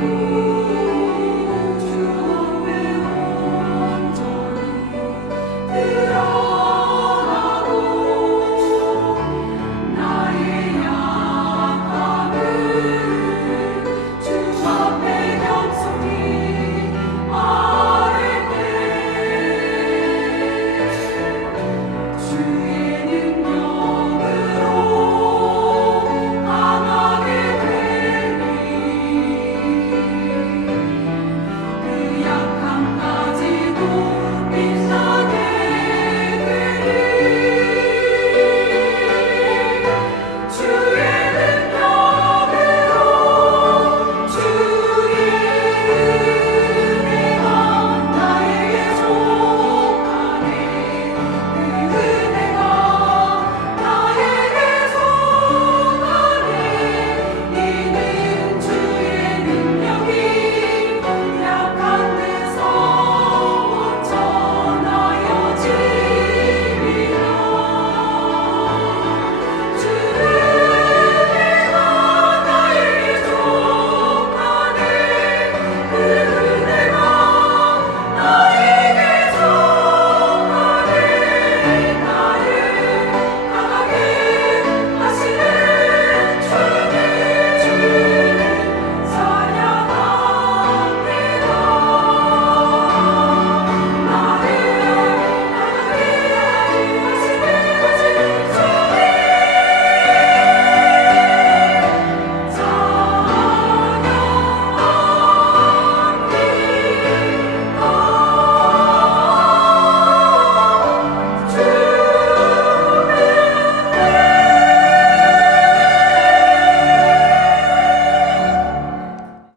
you.